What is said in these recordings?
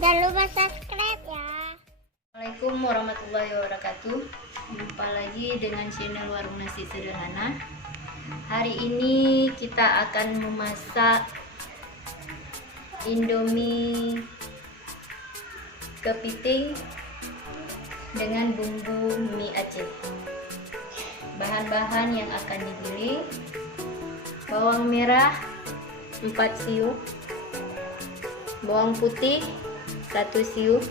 Jangan lupa subscribe ya. Assalamualaikum warahmatullahi wabarakatuh. Jumpa lagi dengan channel Warung Nasi Sederhana. Hari ini kita akan memasak Indomie kepiting dengan bumbu mie Aceh. Bahan-bahan yang akan dipilih: bawang merah 4 siung, bawang putih 1 siung,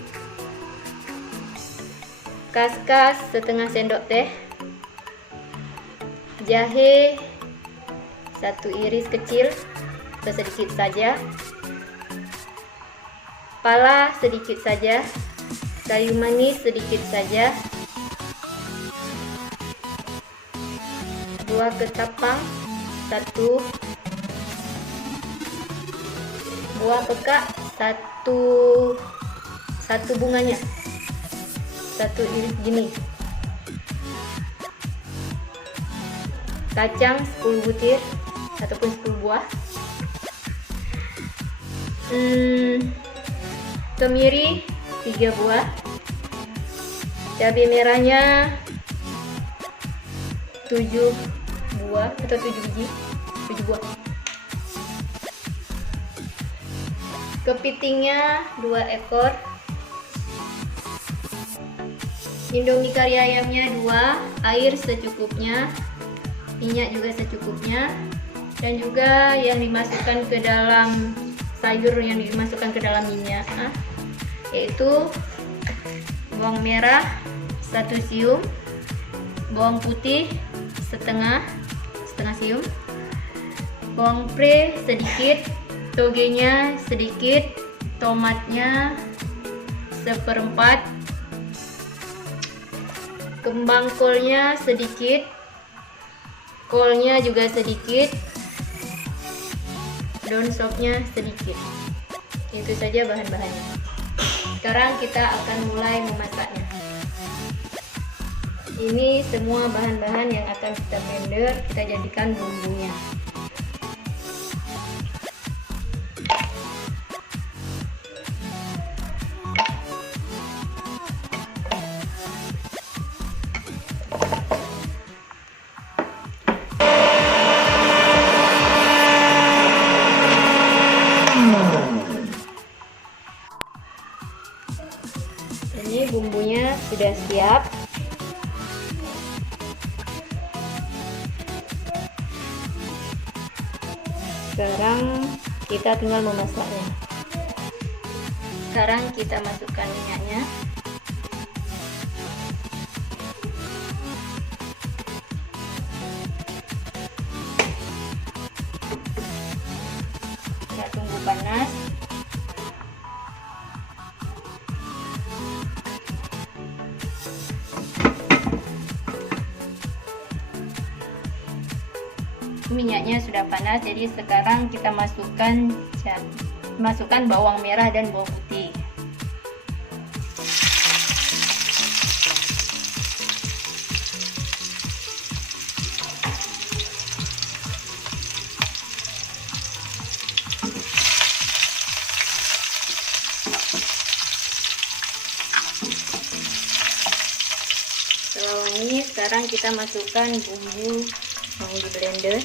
kaskas setengah sendok teh, jahe 1 iris kecil atau sedikit saja, pala sedikit saja, kayu manis sedikit saja, buah ketapang 1, buah pekak 1 bunganya, 1 iris gini, kacang 10 butir ataupun 10 buah, kemiri 3 buah, cabai merahnya 7 buah atau 7 biji, 7 buah, kepitingnya 2 ekor, Indomie kari ayamnya 2, air secukupnya, minyak juga secukupnya, dan juga yang dimasukkan ke dalam sayur yang dimasukkan ke dalam minyak yaitu bawang merah 1 siung, bawang putih setengah siung, bawang pre sedikit, togenya sedikit, tomatnya 1/4, kembang kolnya sedikit, kolnya juga sedikit, daun sopnya sedikit. Itu saja bahan-bahannya. Sekarang kita akan mulai memasaknya. Ini semua bahan-bahan yang akan kita blender, kita jadikan bumbunya. Ini bumbunya sudah siap. Sekarang kita tinggal memasaknya. Sekarang kita masukkan minyaknya. Kita tunggu panas. Minyaknya sudah panas, jadi sekarang kita masukkan bawang merah dan bawang putih. Setelah wangi, sekarang kita masukkan bumbu yang di blender.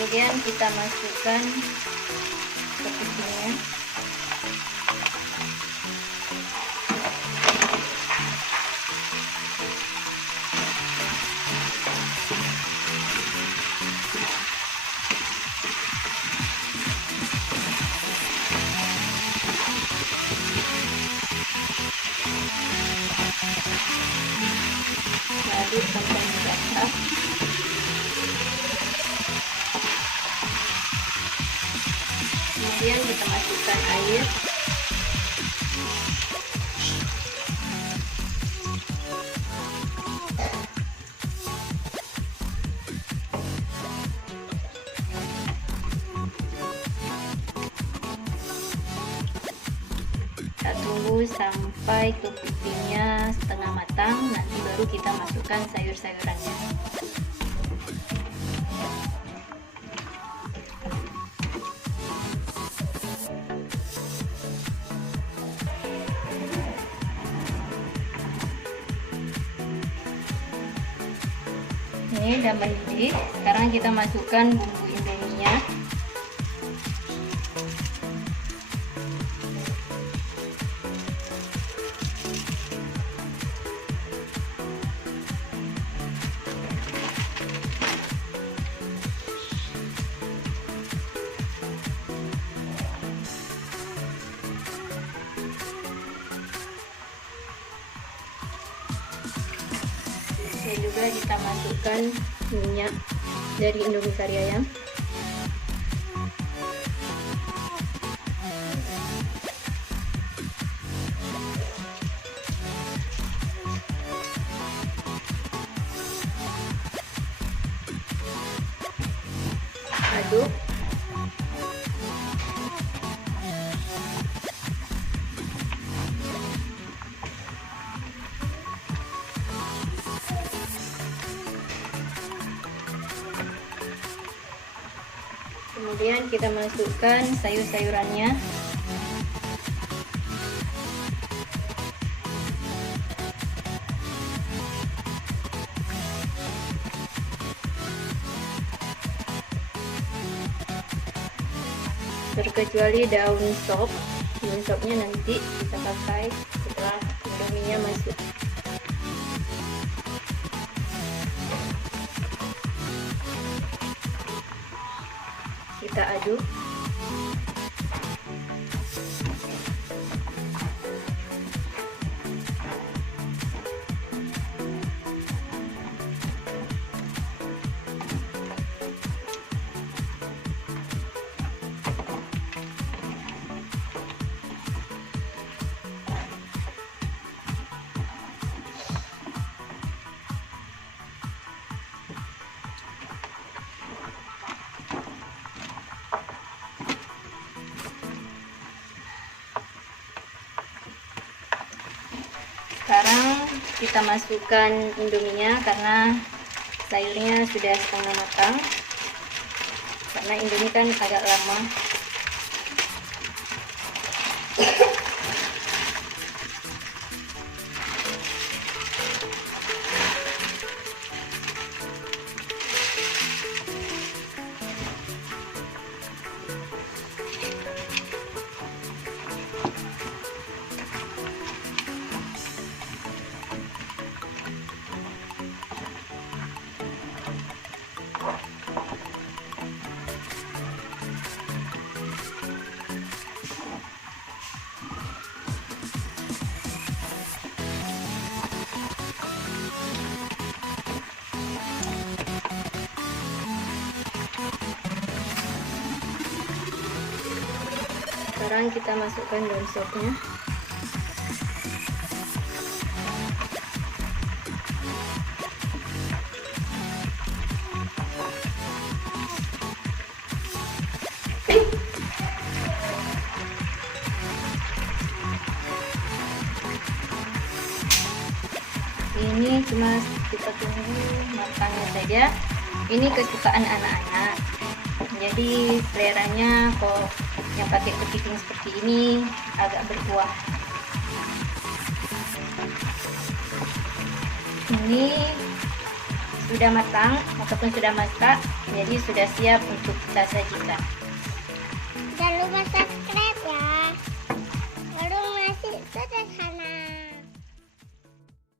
Kemudian kita masukkan kepitingnya. Aduk sampai merata. Kemudian kita masukkan air. tunggu sampai kepitingnya setengah matang, nanti baru kita masukkan sayur-sayurannya. Ini udah mendidih, sekarang kita masukkan bumbu indominya. Dan juga kita masukkan minyak dari Indomie kari ayam. Aduk. Kemudian kita masukkan sayur-sayurannya. Terkecuali daun sop. Daun sopnya nanti kita pakai setelah indominya masuk. Kita aduk. Sekarang kita masukkan indominya karena sayurnya sudah setengah matang. Karena indomie kan agak lama. Sekarang kita masukkan daun sopnya. Ini cuma kita tunggu matangnya saja. Ini kesukaan anak-anak. Jadi seleranya kok yang pakai kepiting seperti ini agak berkuah. Ini sudah matang ataupun sudah masak, jadi sudah siap untuk kita sajikan. Jangan lupa subscribe.